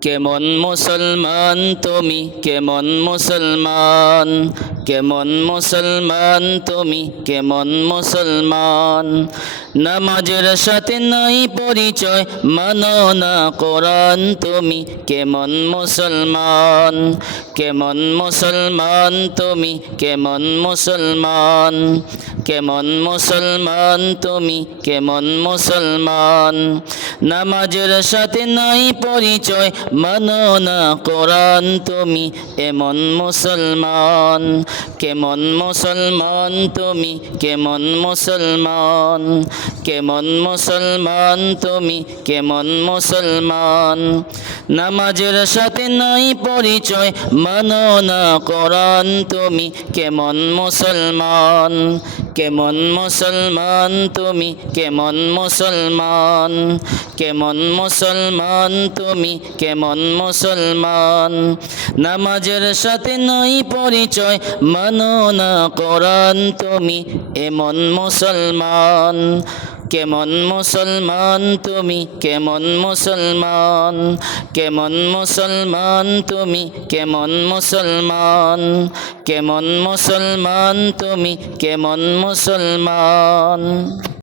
কেমন মুসলমান তুমি, কেমন মুসলমান, কেমন মুসলমান তুমি, কেমন মুসলমান। নামাজের সাথে নাই পরিচয়, মানো না কোরআন তুমি, কেমন মুসলমান। কেমন মুসলমান তুমি, কেমন মুসলমান, কেমন মুসলমান তুমি, কেমন মুসলমান। নামাজের সাথে নাই পরিচয়, মানো না কোরআন তুমি, এমন মুসলমান। কেমন মুসলমান তুমি, কেমন মুসলমান, কেমন মুসলমান তুমি, কেমন মুসলমান। নামাজের সাথে নাই পরিচয়, মানো না কোরআন তুমি, কেমন মুসলমান। কেমন মুসলমান তুমি, কেমন মুসলমান, কেমন মুসলমান তুমি, কেমন মুসলমান। নামাজের সাথে নাই পরিচয়, মানো না কোরআন তুমি, এমন মুসলমান। কেমন মুসলমান তুমি, কেমন মুসলমান, কেমন মুসলমান তুমি, কেমন মুসলমান। কেমন মুসলমান তুমি, কেমন মুসলমান।